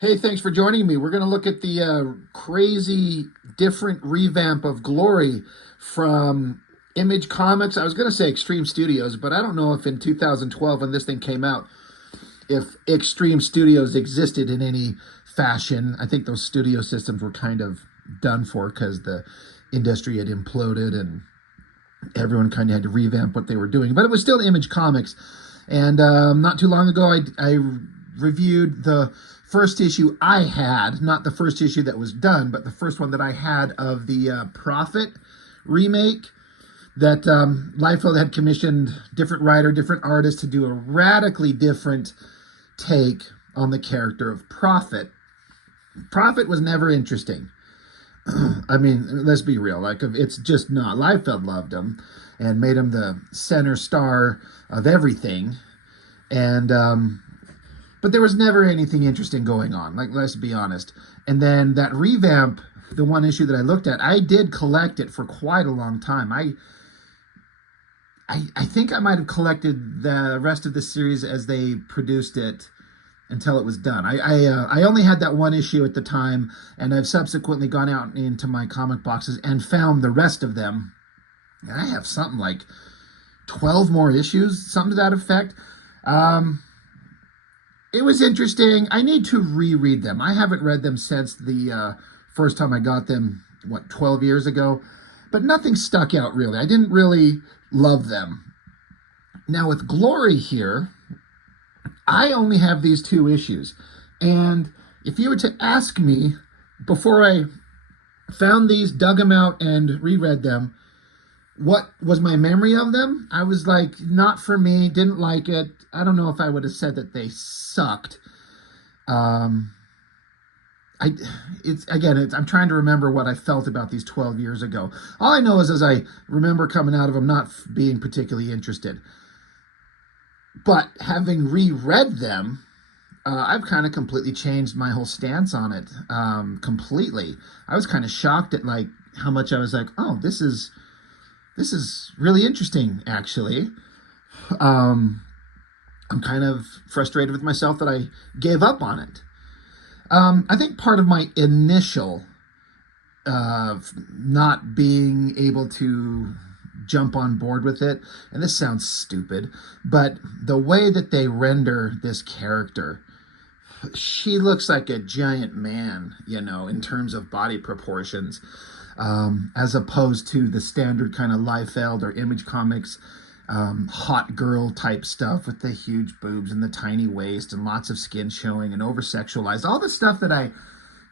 Hey, thanks for joining me. We're going to look at the crazy different revamp of Glory from Image Comics. I was going to say Extreme Studios, but I don't know if in 2012 when this thing came out, if Extreme Studios existed in any fashion. I think those studio systems were kind of done for because the industry had imploded and everyone kind of had to revamp what they were doing. But it was still Image Comics. And not too long ago, I reviewed the first issue I had, not the first issue that was done, but the first one that I had of the Prophet remake that Liefeld had commissioned different writer, different artist to do a radically different take on the character of Prophet. Prophet was never interesting. I mean, let's be real. Like, it's just not. Liefeld loved him and made him the center star of everything. And but there was never anything interesting going on. Like, let's be honest. And then that revamp, the one issue that I looked at, I did collect it for quite a long time. I think I might have collected the rest of the series as they produced it until it was done. I only had that one issue at the time, and I've subsequently gone out into my comic boxes and found the rest of them. And I have something like 12 more issues, something to that effect. It was interesting. I need to reread them. I haven't read them since the first time I got them, 12 years ago. But nothing stuck out, really. I didn't really love them. Now, with Glory here, I only have these two issues. And if you were to ask me, before I found these, dug them out, and reread them, what was my memory of them? I was like, not for me, didn't like it. I don't know if I would have said that they sucked. I'm trying to remember what I felt about these 12 years ago. All I know is as I remember coming out of them not being particularly interested. But having reread them, I've kind of completely changed my whole stance on it. Completely. I was kind of shocked at like how much I was like, oh, this is really interesting, actually. I'm kind of frustrated with myself that I gave up on it. I think part of my initial not being able to jump on board with it, and this sounds stupid, but the way that they render this character, she looks like a giant man, in terms of body proportions, as opposed to the standard kind of Liefeld or Image Comics hot girl type stuff with the huge boobs and the tiny waist and lots of skin showing and over-sexualized. All the stuff that I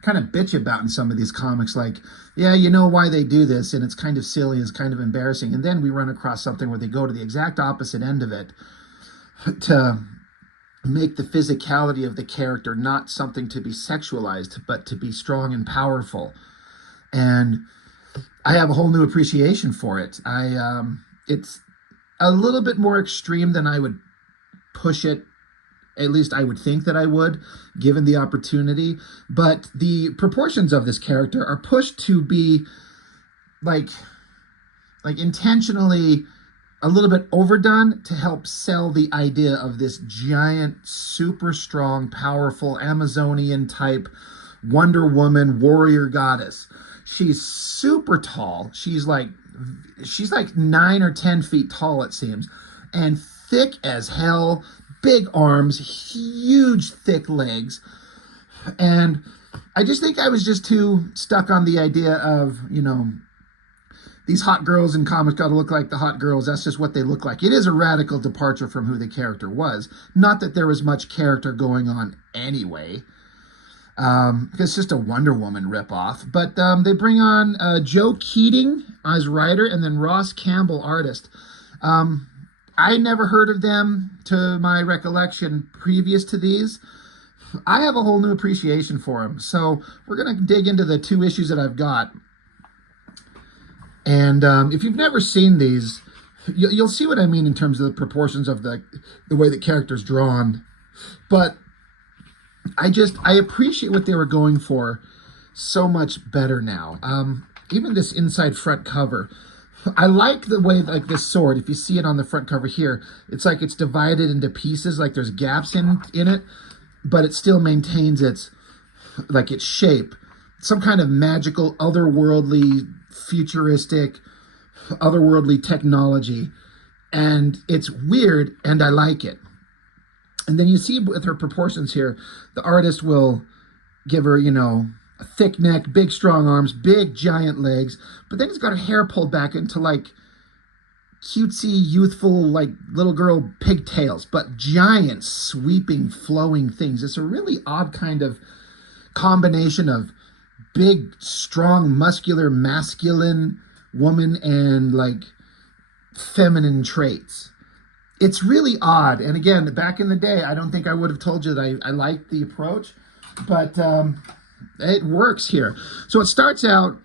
kind of bitch about in some of these comics, like, yeah, you know why they do this, and it's kind of silly, it's kind of embarrassing. And then we run across something where they go to the exact opposite end of it to make the physicality of the character not something to be sexualized, but to be strong and powerful. And I have a whole new appreciation for it. It's a little bit more extreme than I would push it. At least I would think that I would, given the opportunity. But the proportions of this character are pushed to be like intentionally a little bit overdone to help sell the idea of this giant, super strong, powerful Amazonian type Wonder Woman warrior goddess. She's super tall. She's like 9 or 10 feet tall, it seems, and thick as hell, big arms, huge thick legs. And I just think I was just too stuck on the idea of, these hot girls in comics got to look like the hot girls. That's just what they look like. It is a radical departure from who the character was. Not that there was much character going on anyway. It's just a Wonder Woman ripoff. But they bring on Joe Keating as writer and then Ross Campbell artist. I never heard of them to my recollection previous to these. I have a whole new appreciation for them. So we're going to dig into the two issues that I've got. And if you've never seen these, you'll see what I mean in terms of the proportions of the way the character's drawn. But I appreciate what they were going for so much better now. Even this inside front cover, I like the way, like this sword, if you see it on the front cover here, it's like it's divided into pieces, like there's gaps in it, but it still maintains its like its shape, some kind of magical, otherworldly, futuristic, otherworldly technology. And it's weird, and I like it. And then you see with her proportions here, the artist will give her, a thick neck, big strong arms, big giant legs, but then he's got her hair pulled back into like cutesy, youthful, like little girl pigtails, but giant, sweeping, flowing things. It's a really odd kind of combination of big, strong, muscular, masculine woman and like feminine traits. It's really odd. And again, back in the day, I don't think I would have told you that I liked the approach, but it works here. So it starts out,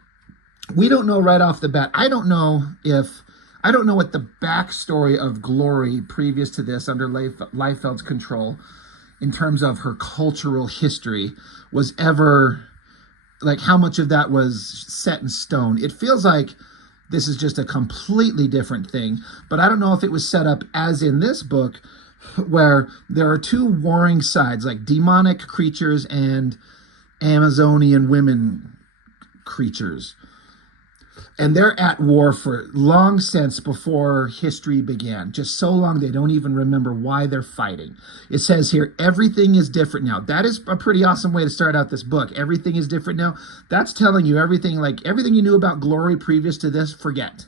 we don't know right off the bat. I don't know what the backstory of Glory previous to this under Liefeld's control in terms of her cultural history was ever, like how much of that was set in stone. It feels like this is just a completely different thing, but I don't know if it was set up as in this book where there are two warring sides, like demonic creatures and Amazonian women creatures. And they're at war for long since before history began. Just so long they don't even remember why they're fighting. It says here, everything is different now. That is a pretty awesome way to start out this book. Everything is different now. That's telling you everything, like everything you knew about Glory previous to this, forget.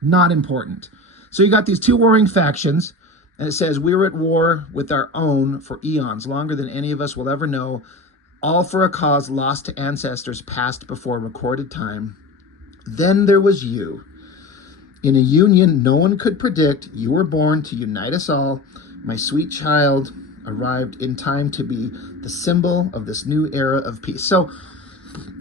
Not important. So you got these two warring factions, and it says, we were at war with our own for eons, longer than any of us will ever know, all for a cause lost to ancestors past before recorded time. Then there was you. In a union no one could predict, you were born to unite us all. My sweet child arrived in time to be the symbol of this new era of peace. So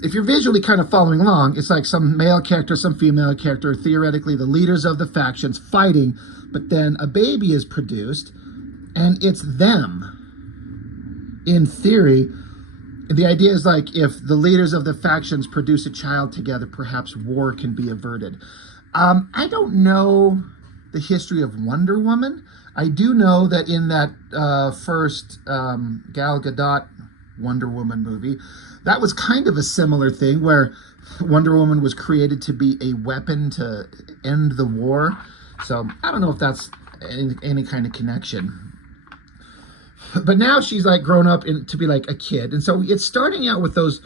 if you're visually kind of following along, it's like some male character, some female character, theoretically the leaders of the factions fighting, but then a baby is produced, and it's them. In theory, the idea is like if the leaders of the factions produce a child together, perhaps war can be averted. I don't know the history of Wonder Woman. I do know that in that first Gal Gadot Wonder Woman movie, that was kind of a similar thing where Wonder Woman was created to be a weapon to end the war. So I don't know if that's any kind of connection. But now she's like grown up to be like a kid. And so it's starting out with those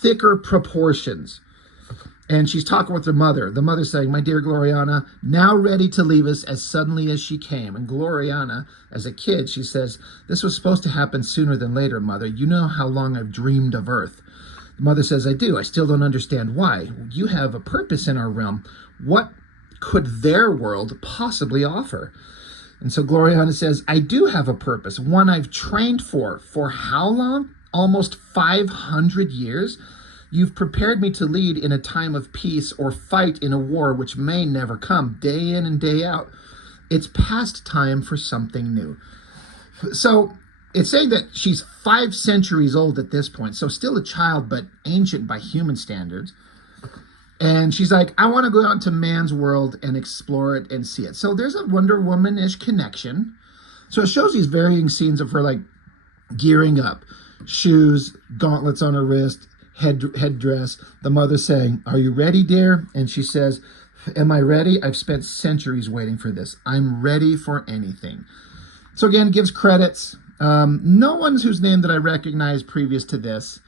thicker proportions. And she's talking with her mother. The mother's saying, my dear Gloriana, now ready to leave us as suddenly as she came. And Gloriana, as a kid, she says, this was supposed to happen sooner than later, Mother. You know how long I've dreamed of Earth. The mother says, I do. I still don't understand why. You have a purpose in our realm. What could their world possibly offer? And so Gloriana says, I do have a purpose, one I've trained for. For how long? Almost 500 years? You've prepared me to lead in a time of peace or fight in a war which may never come, day in and day out. It's past time for something new. So it's saying that she's 5 centuries old at this point, so still a child, but ancient by human standards. And she's like, I want to go out into man's world and explore it and see it. So there's a Wonder Woman-ish connection. So it shows these varying scenes of her like gearing up. Shoes, gauntlets on her wrist, headdress. The mother saying, are you ready, dear? And she says, am I ready? I've spent centuries waiting for this. I'm ready for anything. So again, gives credits. No one's whose name that I recognize previous to this.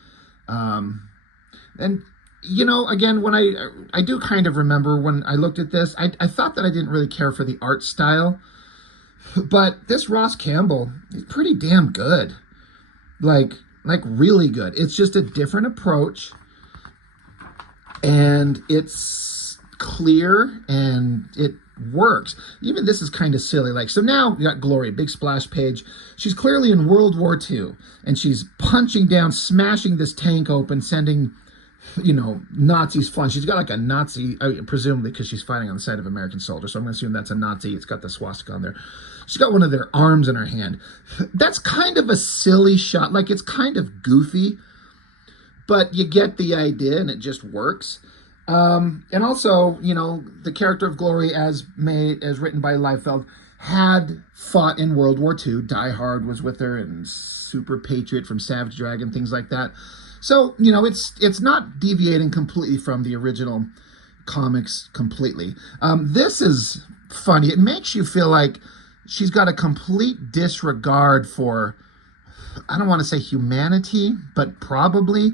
And you know, again, when I do kind of remember when I looked at this, I thought that I didn't really care for the art style, but this Ross Campbell is pretty damn good, like really good. It's just a different approach, and it's clear and it works. Even this is kind of silly. Like, so now we got Glory, big splash page. She's clearly in World War II, and she's punching down, smashing this tank open, sending Nazis flying. She's got like a Nazi, presumably because she's fighting on the side of American soldiers. So I'm going to assume that's a Nazi. It's got the swastika on there. She's got one of their arms in her hand. That's kind of a silly shot. Like, it's kind of goofy, but you get the idea and it just works. And also, the character of Glory as written by Liefeld had fought in World War II. Die Hard was with her, and Super Patriot from Savage Dragon, things like that. So, it's not deviating completely from the original comics completely. This is funny. It makes you feel like she's got a complete disregard for, I don't want to say humanity, but probably.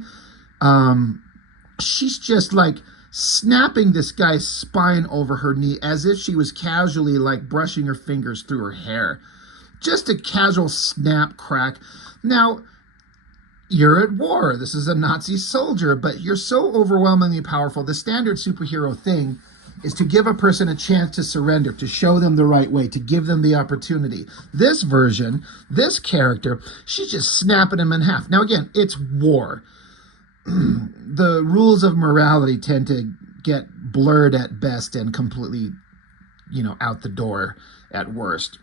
She's just like snapping this guy's spine over her knee as if she was casually like brushing her fingers through her hair. Just a casual snap crack. Now, you're at war. This is a Nazi soldier, but you're so overwhelmingly powerful. The standard superhero thing is to give a person a chance to surrender, to show them the right way, to give them the opportunity. This version, this character, she's just snapping him in half. Now, again, it's war. The rules of morality tend to get blurred at best and completely, out the door at worst.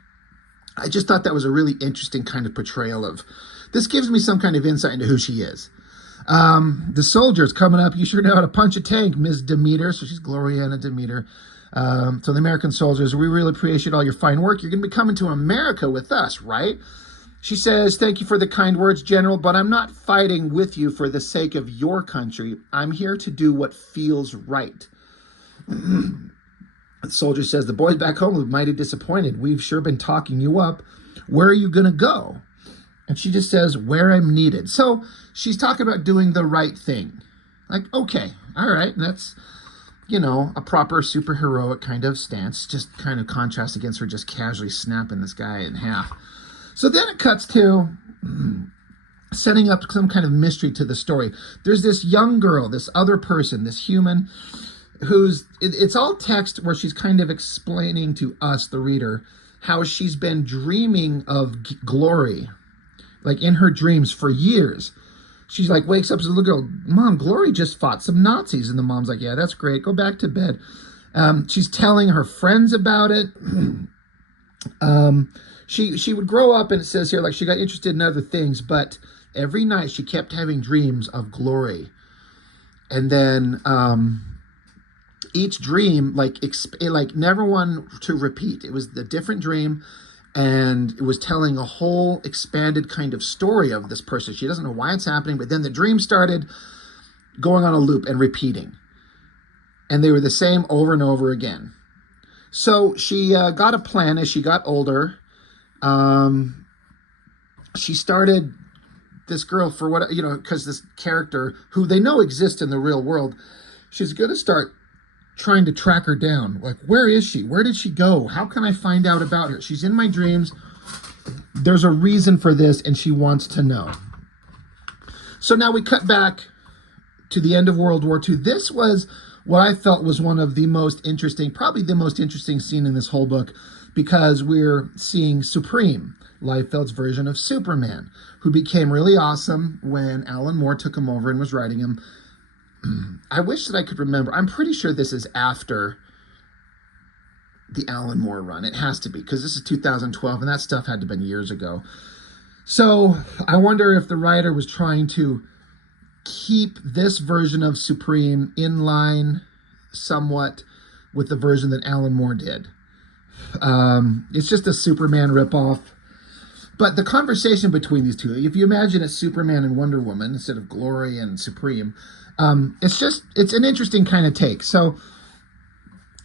I just thought that was a really interesting kind of portrayal of, this gives me some kind of insight into who she is. The soldiers coming up, you sure know how to punch a tank, Ms. Demeter. So she's Gloriana Demeter. So the American soldiers, we really appreciate all your fine work. You're going to be coming to America with us, right? She says, thank you for the kind words, General, but I'm not fighting with you for the sake of your country. I'm here to do what feels right. The soldier says, the boys back home look mighty disappointed. We've sure been talking you up. Where are you going to go? And she just says, where I'm needed. So she's talking about doing the right thing. Like, okay, all right, that's, a proper superheroic kind of stance. Just kind of contrast against her just casually snapping this guy in half. So then it cuts to setting up some kind of mystery to the story. There's this young girl, this other person, this human, it's all text where she's kind of explaining to us, the reader, how she's been dreaming of Glory, like in her dreams for years. She's like, wakes up as a little girl, Mom, Glory just fought some Nazis. And the mom's like, yeah, that's great. Go back to bed. She's telling her friends about it. She would grow up, and it says here, like, she got interested in other things, but every night she kept having dreams of Glory. And then each dream, never one to repeat. It was a different dream, and it was telling a whole expanded kind of story of this person. She doesn't know why it's happening, but then the dream started going on a loop and repeating. And they were the same over and over again. So she got a plan as she got older. She started, this girl, for what, because this character, who they know exists in the real world, she's going to start trying to track her down. Like, where is she? Where did she go? How can I find out about her? She's in my dreams. There's a reason for this, and she wants to know. So now we cut back to the end of World War II. This was what I felt was one of the most interesting, probably the most interesting scene in this whole book, because we're seeing Supreme, Liefeld's version of Superman, who became really awesome when Alan Moore took him over and was writing him. I wish that I could remember. I'm pretty sure this is after the Alan Moore run. It has to be, because this is 2012, and that stuff had to have been years ago. So I wonder if the writer was trying to keep this version of Supreme in line somewhat with the version that Alan Moore did. It's just a Superman ripoff. But the conversation between these two, if you imagine it's Superman and Wonder Woman instead of Glory and Supreme, it's an interesting kind of take. So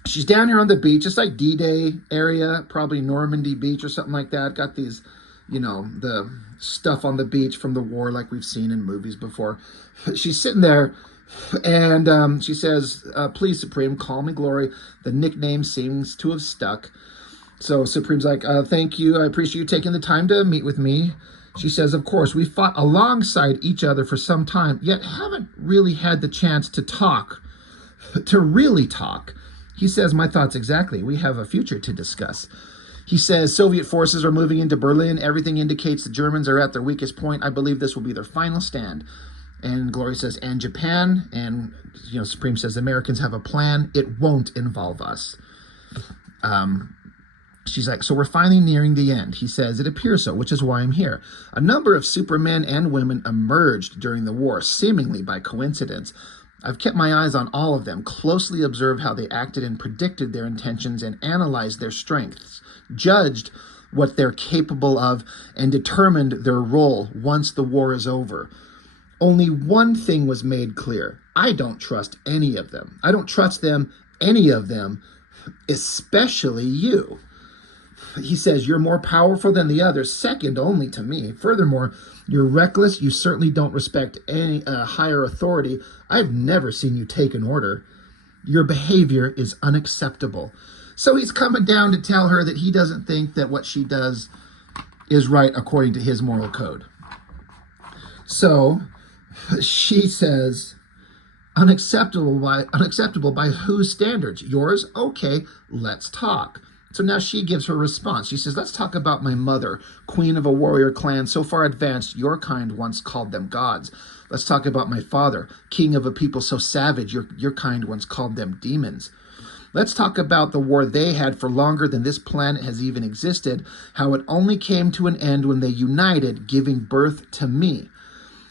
she's down here on the beach, just like D-Day area, probably Normandy Beach or something like that. Got these, the stuff on the beach from the war like we've seen in movies before. She's sitting there, and she says, please, Supreme, call me Glory. The nickname seems to have stuck. So Supreme's like, thank you. I appreciate you taking the time to meet with me. She says, of course, we fought alongside each other for some time, yet haven't really had the chance to talk, to really talk. He says, my thoughts exactly. We have a future to discuss. He says, Soviet forces are moving into Berlin. Everything indicates the Germans are at their weakest point. I believe this will be their final stand. And Glory says, and Japan. And, Supreme says, Americans have a plan. It won't involve us. She's like, so we're finally nearing the end. He says, it appears so, which is why I'm here. A number of supermen and women emerged during the war, seemingly by coincidence. I've kept my eyes on all of them, closely observed how they acted and predicted their intentions and analyzed their strengths, judged what they're capable of, and determined their role once the war is over. Only one thing was made clear. I don't trust any of them. I don't trust them, any of them, especially you. He says, you're more powerful than the others, second only to me. Furthermore, you're reckless. You certainly don't respect any higher authority. I've never seen you take an order. Your behavior is unacceptable. So he's coming down to tell her that he doesn't think that what she does is right according to his moral code. So she says, unacceptable by whose standards? Yours? Okay, let's talk. So now she gives her response. She says, let's talk about my mother, queen of a warrior clan so far advanced, your kind once called them gods. Let's talk about my father, king of a people so savage, your kind once called them demons. Let's talk about the war they had for longer than this planet has even existed, how it only came to an end when they united, giving birth to me.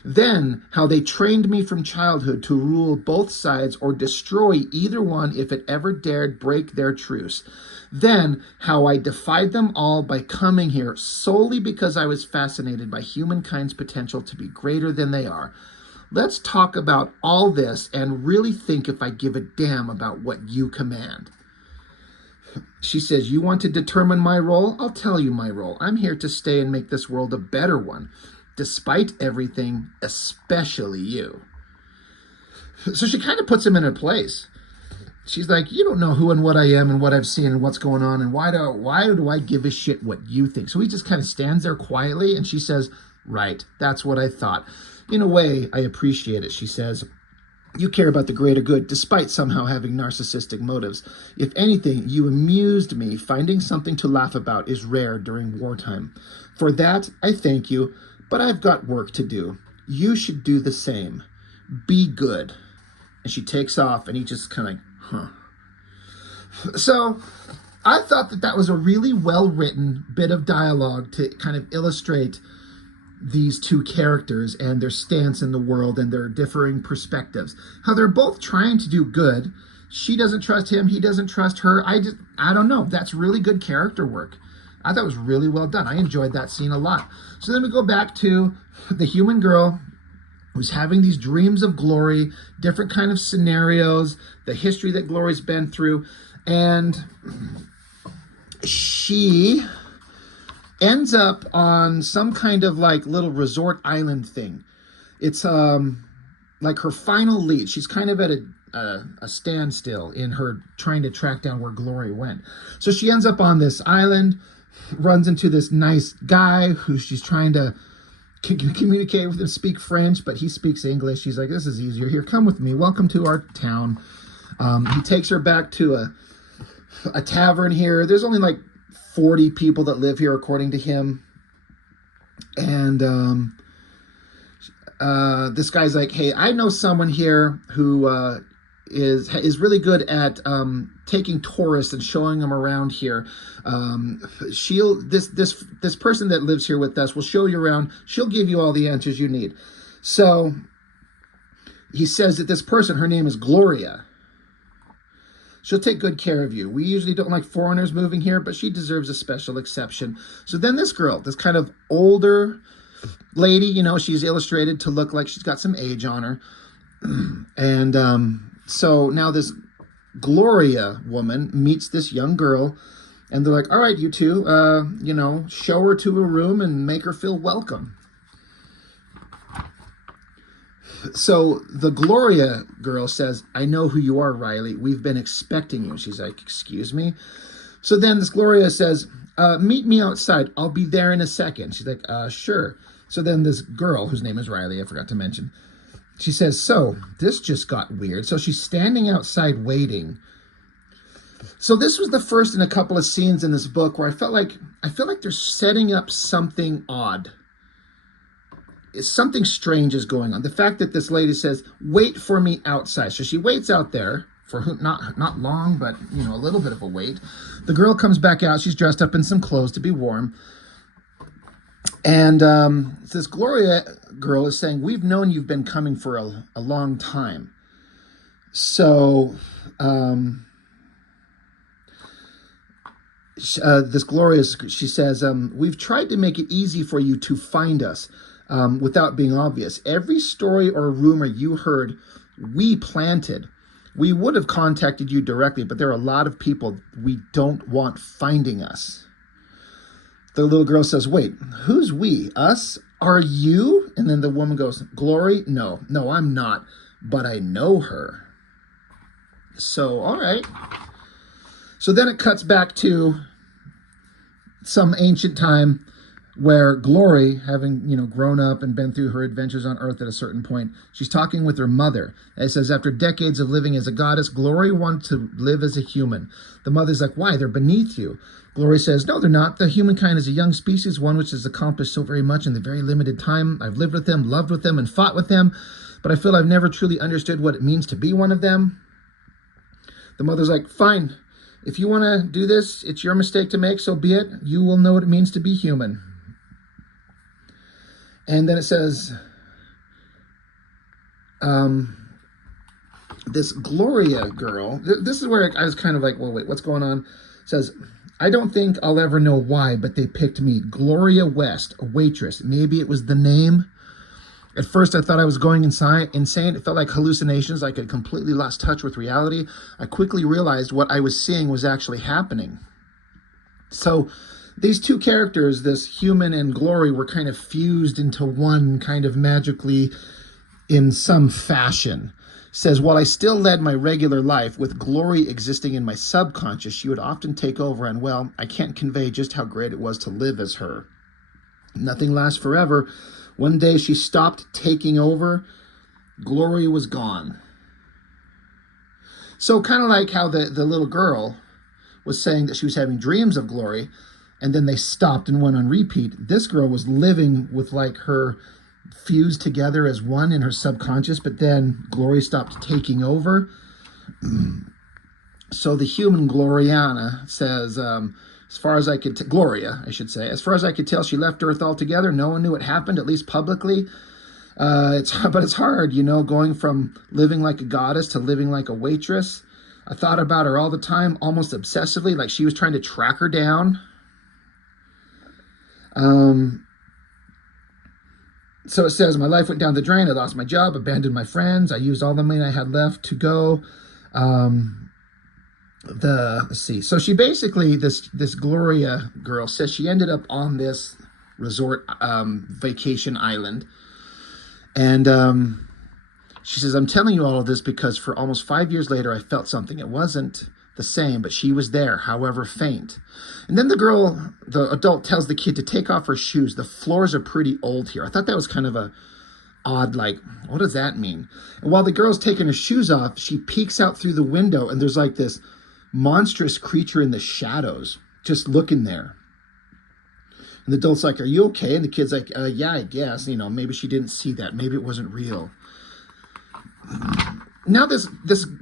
Then, how they trained me from childhood to rule both sides or destroy either one if it ever dared break their truce. Then, how I defied them all by coming here solely because I was fascinated by humankind's potential to be greater than they are. Let's talk about all this and really think if I give a damn about what you command. She says, you want to determine my role? I'll tell you my role. I'm here to stay and make this world a better one. Despite everything, especially you. So she kind of puts him in a place. She's like, you don't know who and what I am and what I've seen and what's going on, and why do I give a shit what you think? So he just kind of stands there quietly, and she says, right, that's what I thought. In a way, I appreciate it, she says. You care about the greater good, despite somehow having narcissistic motives. If anything, you amused me. Finding something to laugh about is rare during wartime. For that, I thank you, but I've got work to do. You should do the same. Be good. And she takes off, and he just kind of So I thought that was a really well-written bit of dialogue to kind of illustrate these two characters and their stance in the world and their differing perspectives. How they're both trying to do good. She doesn't trust him. He doesn't trust her. I don't know. That's really good character work. I thought it was really well done. I enjoyed that scene a lot. So then we go back to the human girl who's having these dreams of Glory, different kind of scenarios, the history that Glory's been through, and she ends up on some kind of like little resort island thing. It's like her final lead. She's kind of at a standstill in her trying to track down where Glory went. So she ends up on this island, runs into this nice guy who she's trying to communicate with him, speak French, but he speaks English. She's like, this is easier. Here, come with me. Welcome to our town. He takes her back to a tavern here. There's only like 40 people that live here, according to him. And this guy's like, hey, I know someone here who is really good at taking tourists and showing them around here. This person that lives here with us will show you around. She'll give you all the answers you need. So he says that this person, her name is Gloria. She'll take good care of you. We usually don't like foreigners moving here, but she deserves a special exception. So then this girl, this kind of older lady, you know, she's illustrated to look like she's got some age on her. And so now this Gloria woman meets this young girl, and they're like, all right, you two, you know, show her to a room and make her feel welcome. So the Gloria girl says, I know who you are, Riley. We've been expecting you. She's like, excuse me? So then this Gloria says, meet me outside. I'll be there in a second. She's like, sure. So then this girl, whose name is Riley, I forgot to mention, she says, so this just got weird. So she's standing outside waiting. So this was the first in a couple of scenes in this book where I feel like they're setting up something odd. Something strange is going on. The fact that this lady says, wait for me outside. So she waits out there for not long, but, you know, a little bit of a wait. The girl comes back out. She's dressed up in some clothes to be warm. And this Gloria girl is saying, we've known you've been coming for a long time. So this glorious, she says, we've tried to make it easy for you to find us without being obvious. Every story or rumor you heard, we planted. We would have contacted you directly, but there are a lot of people we don't want finding us. The little girl says, wait, who's we? Us? Are you? And then the woman goes, Glory? No, I'm not, but I know her. So, all right. So then it cuts back to some ancient time where Glory, having, grown up and been through her adventures on Earth at a certain point, she's talking with her mother. And it says, after decades of living as a goddess, Glory wanted to live as a human. The mother's like, why? They're beneath you. Glory says, no, they're not. The humankind is a young species, one which has accomplished so very much in the very limited time. I've lived with them, loved with them, and fought with them, but I feel I've never truly understood what it means to be one of them. The mother's like, fine. If you want to do this, it's your mistake to make, so be it. You will know what it means to be human. And then it says, this Gloria girl, this is where I was kind of like, well, wait, what's going on? It says, I don't think I'll ever know why, but they picked me. Gloria West, a waitress. Maybe it was the name. At first, I thought I was going insane. It felt like hallucinations, like I completely lost touch with reality. I quickly realized what I was seeing was actually happening. So these two characters, this human and Glory, were kind of fused into one kind of magically in some fashion. Says, while I still led my regular life with Glory existing in my subconscious, she would often take over, and well, I can't convey just how great it was to live as her. Nothing lasts forever. One day she stopped taking over. Glory was gone. So kind of like how the little girl was saying that she was having dreams of Glory, and then they stopped and went on repeat. This girl was living with like her fused together as one in her subconscious, but then Glory stopped taking over. So the human Gloriana says, as far as I could Gloria, I should say, as far as I could tell, she left Earth altogether. No one knew what happened, at least publicly. But it's hard, going from living like a goddess to living like a waitress. I thought about her all the time, almost obsessively, like she was trying to track her down. So it says, my life went down the drain. I lost my job, abandoned my friends. I used all the money I had left to go. Let's see. So she basically, this Gloria girl says she ended up on this resort vacation island. And she says, I'm telling you all of this because for almost 5 years later, I felt something. It wasn't the same, but she was there, however faint. And then the adult tells the kid to take off her shoes. The floors are pretty old here. I thought that was kind of a odd, like, what does that mean? And while the girl's taking her shoes off, she peeks out through the window, and there's like this monstrous creature in the shadows just looking there. And the adult's like, are you okay? And the kid's like, yeah, I guess. Maybe she didn't see that. Maybe it wasn't real. Now this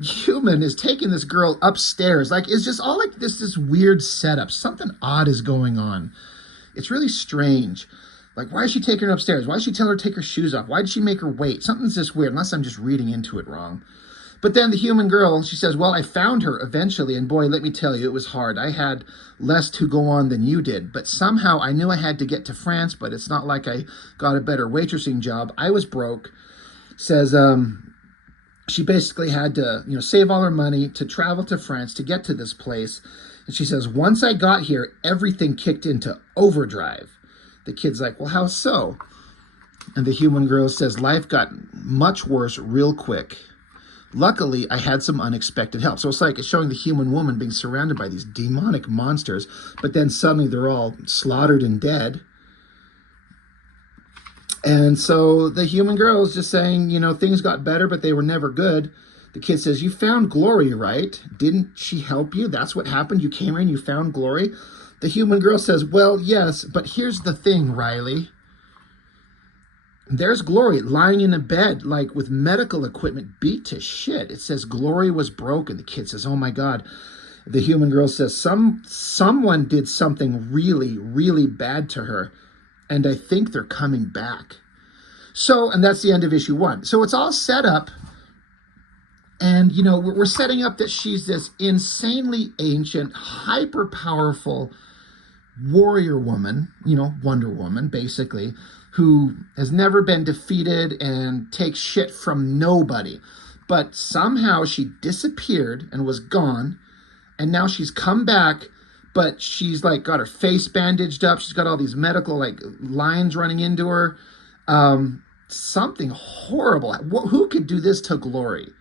human is taking this girl upstairs. Like, it's just all like this weird setup. Something odd is going on. It's really strange. Like, why is she taking her upstairs? Why did she tell her to take her shoes off? Why did she make her wait? Something's just weird, unless I'm just reading into it wrong. But then the human girl, she says, well, I found her eventually, and boy, let me tell you, it was hard. I had less to go on than you did, but somehow I knew I had to get to France, but it's not like I got a better waitressing job. I was broke. Says, she basically had to, save all her money to travel to France to get to this place. And she says, once I got here, everything kicked into overdrive. The kid's like, well, how so? And the human girl says, life got much worse real quick. Luckily, I had some unexpected help. So it's like it's showing the human woman being surrounded by these demonic monsters, but then suddenly they're all slaughtered and dead. And so the human girl is just saying, things got better, but they were never good. The kid says, you found Glory, right? Didn't she help you? That's what happened. You came here and you found Glory. The human girl says, well, yes, but here's the thing, Riley. There's Glory lying in a bed, like with medical equipment beat to shit. It says Glory was broken. The kid says, oh my God. The human girl says, someone did something really, really bad to her. And I think they're coming back. So, and that's the end of issue 1. So it's all set up And, you know, we're setting up that she's this insanely ancient, hyper powerful warrior woman, you know, Wonder Woman, basically, who has never been defeated and takes shit from nobody. But somehow she disappeared and was gone. And now she's come back, but she's like got her face bandaged up. She's got all these medical like lines running into her. Something horrible. Who could do this to Glory?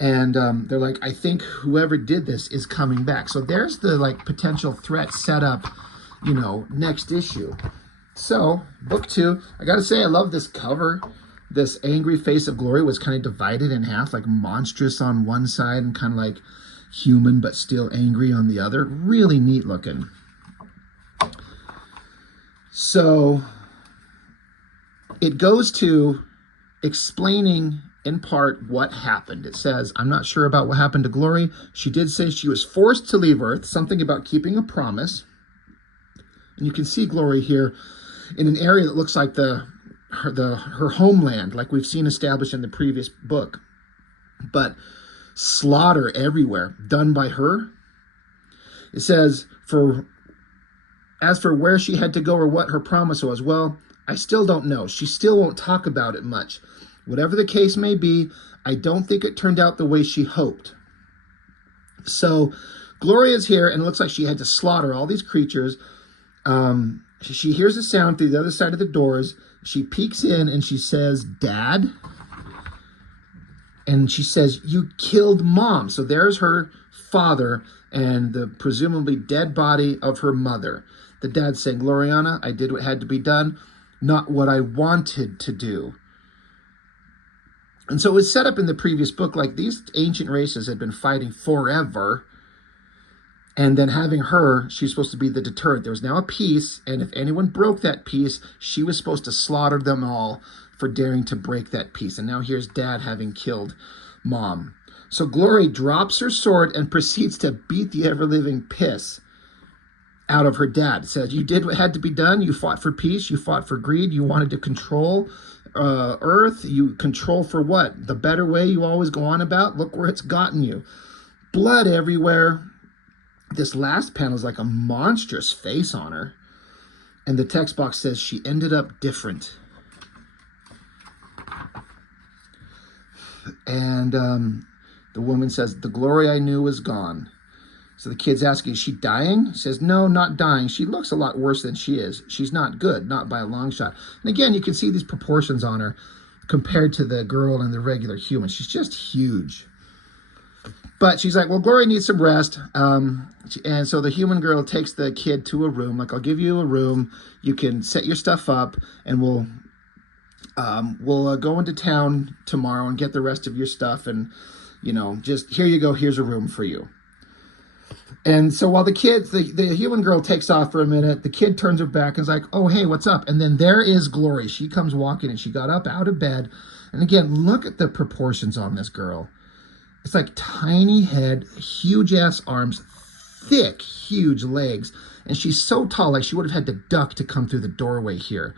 And they're like, I think whoever did this is coming back. So there's the like potential threat set up, you know, next issue. So book 2, I gotta say, I love this cover. This angry face of Glory was kind of divided in half, like monstrous on one side and kind of like human but still angry on the other. Really neat looking. So it goes to explaining in part what happened. It says, I'm not sure about what happened to Glory. She did say she was forced to leave Earth, something about keeping a promise. And you can see Glory here in an area that looks like her homeland, like we've seen established in the previous book. But slaughter everywhere, done by her. It says, as for where she had to go or what her promise was, well, I still don't know. She still won't talk about it much. Whatever the case may be, I don't think it turned out the way she hoped. So Gloria's here, and it looks like she had to slaughter all these creatures. She hears a sound through the other side of the doors. She peeks in, and she says, Dad? And she says, you killed Mom. So there's her father and the presumably dead body of her mother. The dad saying, Gloriana, I did what had to be done, not what I wanted to do. And so it was set up in the previous book like these ancient races had been fighting forever. And then having her, she's supposed to be the deterrent. There was now a peace, and if anyone broke that peace, she was supposed to slaughter them all for daring to break that peace. And now here's Dad having killed Mom. So Glory drops her sword and proceeds to beat the ever-living piss out of her dad. Says, you did what had to be done. You fought for peace. You fought for greed. You wanted to control Earth. You control for what? The better way you always go on about? Look where it's gotten you. Blood everywhere. This last panel is like a monstrous face on her. And the text box says she ended up different. And the woman says, the Glory I knew was gone. So the kid's asking, is she dying? She says, no, not dying. She looks a lot worse than she is. She's not good, not by a long shot. And again, you can see these proportions on her compared to the girl and the regular human. She's just huge. But she's like, well, Glory needs some rest. And so the human girl takes the kid to a room. Like, I'll give you a room. You can set your stuff up, and we'll go into town tomorrow and get the rest of your stuff. And, you know, just here you go. Here's a room for you. And so while the human girl takes off for a minute, the kid turns her back and is like, oh, hey, what's up? And then there is Glory. She comes walking, and she got up out of bed. And again, look at the proportions on this girl. It's like tiny head, huge ass arms, thick, huge legs. And she's so tall, like she would have had to duck to come through the doorway here.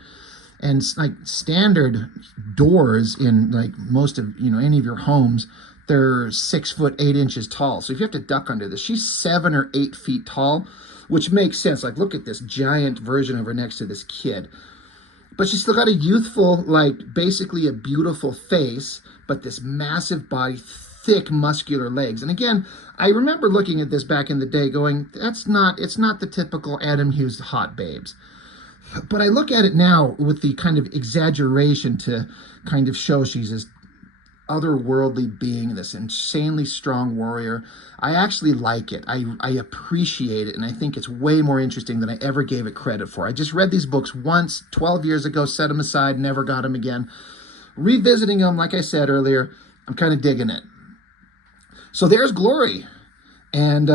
And like standard doors in like most of, you know, any of your homes, they're 6 foot 8 inches tall. So if you have to duck under this, she's 7 or 8 feet tall, which makes sense. Like, look at this giant version of her next to this kid. But she's still got a youthful, like basically a beautiful face, but this massive body, thick muscular legs. And again, I remember looking at this back in the day going, it's not the typical Adam Hughes hot babes. But I look at it now with the kind of exaggeration to kind of show she's this otherworldly being, this insanely strong warrior. I actually like it. I appreciate it, and I think it's way more interesting than I ever gave it credit for. I just read these books once, 12 years ago, set them aside, never got them again. Revisiting them, like I said earlier, I'm kind of digging it. So there's Glory. And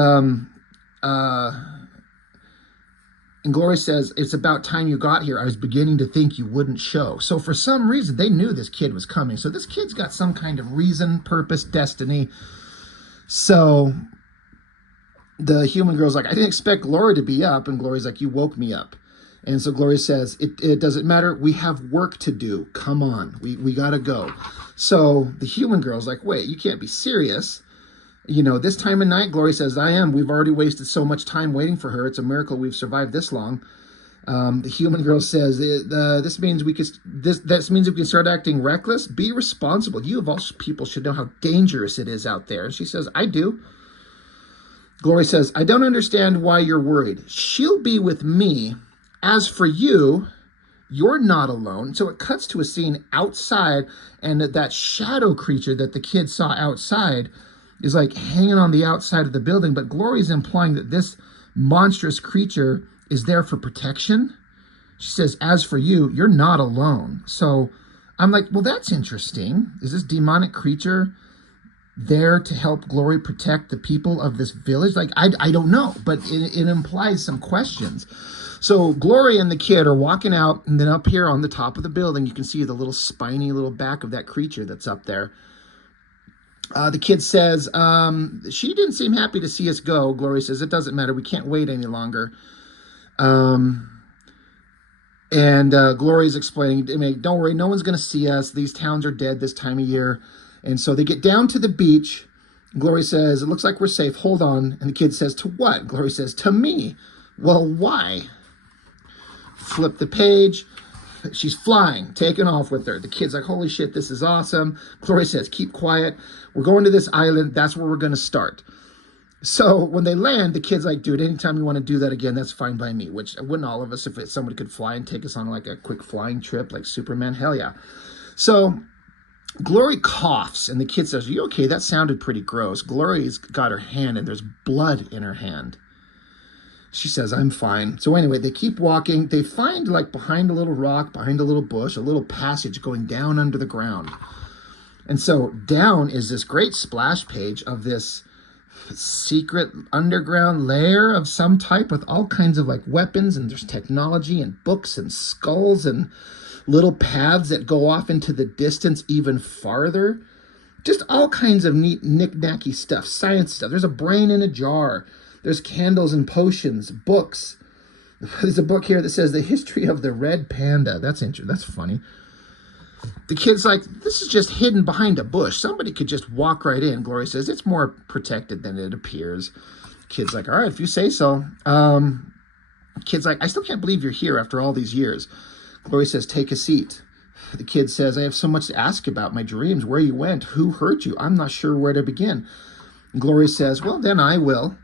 Glory says, it's about time you got here. I was beginning to think you wouldn't show. So for some reason, they knew this kid was coming. So this kid's got some kind of reason, purpose, destiny. So the human girl's like, I didn't expect Glory to be up. And Glory's like, you woke me up. And so Gloria says, it doesn't matter. We have work to do. Come on. We got to go. So the human girl's like, wait, you can't be serious. You know, this time of night, Gloria says, I am. We've already wasted so much time waiting for her. It's a miracle we've survived this long. The human girl says, this means we can start acting reckless. Be responsible. You of all people should know how dangerous it is out there. And she says, I do. Gloria says, I don't understand why you're worried. She'll be with me. As for you, you're not alone. So it cuts to a scene outside, and that shadow creature that the kid saw outside is like hanging on the outside of the building. But Gloria's implying that this monstrous creature is there for protection. She says, as for you, you're not alone. So I'm like, well, that's interesting. Is this demonic creature there to help Gloria protect the people of this village? Like, I don't know, but it implies some questions. So Gloria and the kid are walking out, and then up here on the top of the building, you can see the little spiny little back of that creature that's up there. The kid says, she didn't seem happy to see us go. Gloria says, it doesn't matter. We can't wait any longer. Gloria's explaining, don't worry, no one's going to see us. These towns are dead this time of year. And so they get down to the beach. Gloria says, it looks like we're safe. Hold on. And the kid says, to what? Gloria says, to me. Well, why? Flip the page. She's flying, taking off with her. The kid's like, holy shit, this is awesome. Gloria says, keep quiet. We're going to this island. That's where we're going to start. So when they land, the kid's like, dude, anytime you want to do that again, that's fine by me. Which wouldn't all of us, if somebody could fly and take us on like a quick flying trip like Superman? Hell yeah. So Gloria coughs, and the kid says, are you okay? That sounded pretty gross. Gloria's got her hand, and there's blood in her hand. She says, I'm fine. So anyway, they keep walking. They find, like, behind a little rock, behind a little bush, a little passage going down under the ground. And so down is this great splash page of this secret underground lair of some type with all kinds of, like, weapons, and there's technology and books and skulls and little paths that go off into the distance even farther. Just all kinds of neat knick-knacky stuff, science stuff. There's a brain in a jar. There's candles and potions, books. There's a book here that says The History of the Red Panda. That's interesting. That's funny. The kid's like, this is just hidden behind a bush. Somebody could just walk right in. Gloria says, it's more protected than it appears. Kid's like, all right, if you say so. Kid's like, I still can't believe you're here after all these years. Gloria says, take a seat. The kid says, I have so much to ask about my dreams, where you went, who hurt you. I'm not sure where to begin. And Gloria says, well, then I will.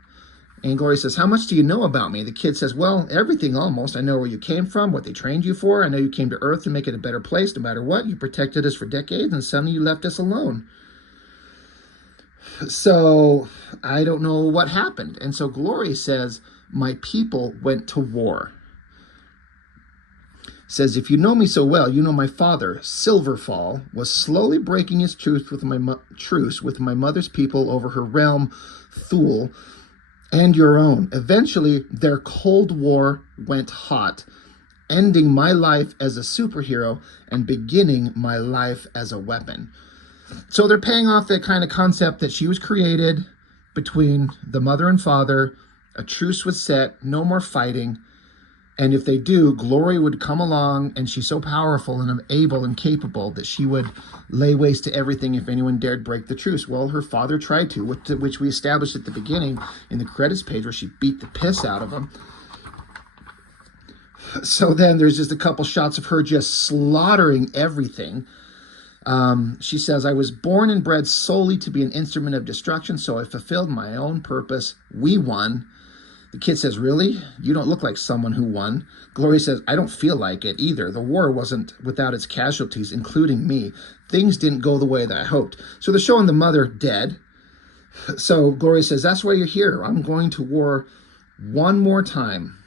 And Gloria says, how much do you know about me? The kid says, well, everything almost. I know where you came from, what they trained you for. I know you came to Earth to make it a better place no matter what. You protected us for decades, and suddenly you left us alone. So I don't know what happened. And so Gloria says, my people went to war. Says, if you know me so well, you know my father, Silverfall, was slowly breaking his truce with my mother's people over her realm, Thule, and your own. Eventually, their Cold War went hot, ending my life as a superhero and beginning my life as a weapon. So they're paying off that kind of concept that she was created between the mother and father. A truce was set, no more fighting. And if they do, Gloria would come along, and she's so powerful and able and capable that she would lay waste to everything if anyone dared break the truce. Well, her father tried to, which we established at the beginning in the credits page where she beat the piss out of him. So then there's just a couple shots of her just slaughtering everything. She says, I was born and bred solely to be an instrument of destruction, so I fulfilled my own purpose. We won. The kid says, really? You don't look like someone who won. Gloria says, I don't feel like it either. The war wasn't without its casualties, including me. Things didn't go the way that I hoped. So they're showing the mother dead. So Gloria says, that's why you're here. I'm going to war one more time,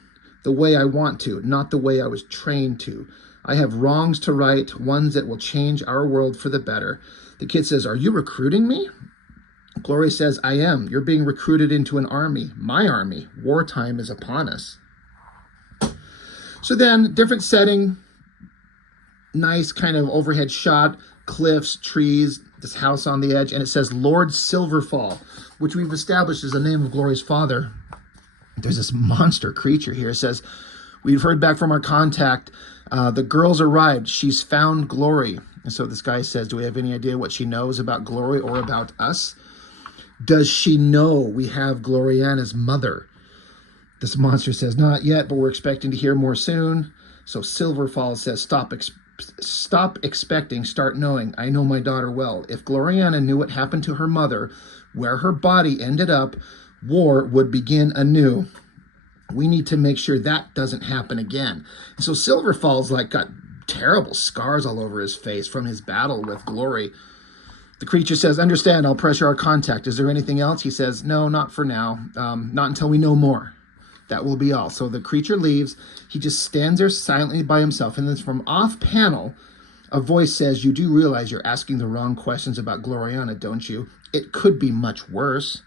the way I want to, not the way I was trained to. I have wrongs to right, ones that will change our world for the better. The kid says, are you recruiting me? Gloria says, I am. You're being recruited into an army. My army. Wartime is upon us. So then, different setting. Nice kind of overhead shot. Cliffs, trees, this house on the edge. And it says Lord Silverfall, which we've established is the name of Gloria's father. There's this monster creature here. It says, We've heard back from our contact. The girls arrived. She's found Glory. And so this guy says, do we have any idea what she knows about Glory or about us? Does she know we have Gloriana's mother? This monster says, not yet, but we're expecting to hear more soon. So Silver Falls says, stop expecting, start knowing. I know my daughter well. If Gloriana knew what happened to her mother, where her body ended up, war would begin anew. We need to make sure that doesn't happen again. And so Silver Falls got terrible scars all over his face from his battle with Glory. The creature says, understand, I'll pressure our contact. Is there anything else? He says, no, not for now. Not until we know more. That will be all. So the creature leaves. He just stands there silently by himself. And then from off panel, a voice says, you do realize you're asking the wrong questions about Gloriana, don't you? It could be much worse.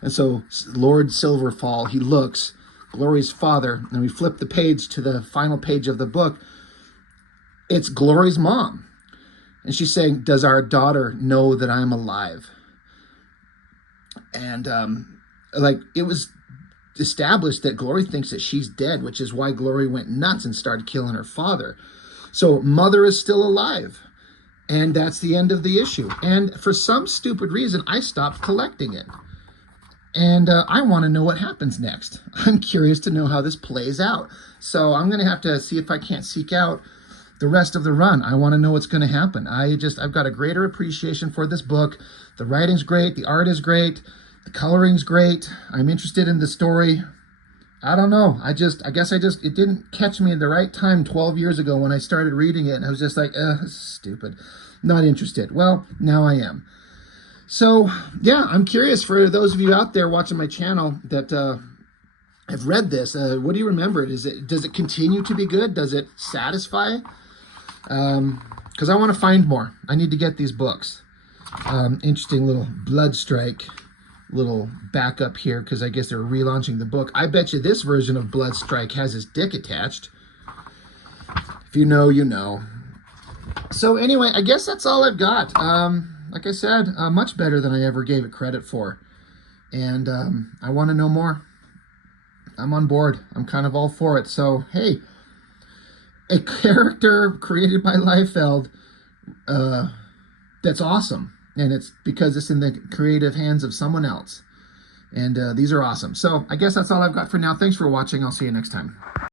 And so Lord Silverfall, he looks, Glory's father, and we flip the page to the final page of the book. It's Glory's mom. And she's saying, does our daughter know that I'm alive? And it was established that Glory thinks that she's dead, which is why Glory went nuts and started killing her father. So mother is still alive. And that's the end of the issue. And for some stupid reason, I stopped collecting it. And I want to know what happens next. I'm curious to know how this plays out. So I'm going to have to see if I can't seek out the rest of the run. I want to know what's going to happen. I've got a greater appreciation for this book. The writing's great. The art is great. The coloring's great. I'm interested in the story. I don't know. I guess it didn't catch me at the right time 12 years ago when I started reading it. And I was just like, this is stupid. Not interested. Well, now I am. So, yeah, I'm curious for those of you out there watching my channel that have read this. What do you remember? Does it continue to be good? Does it satisfy? Because I want to find more. I need to get these books. Interesting little blood strike. Little backup here because I guess they're relaunching the book. I bet you this version of Blood Strike has his dick attached. If you know, you know. So anyway, I guess that's all I've got. Like I said, much better than I ever gave it credit for. And I want to know more. I'm on board. I'm kind of all for it. So, hey, a character created by Liefeld that's awesome. And it's because it's in the creative hands of someone else. And these are awesome. So I guess that's all I've got for now. Thanks for watching. I'll see you next time.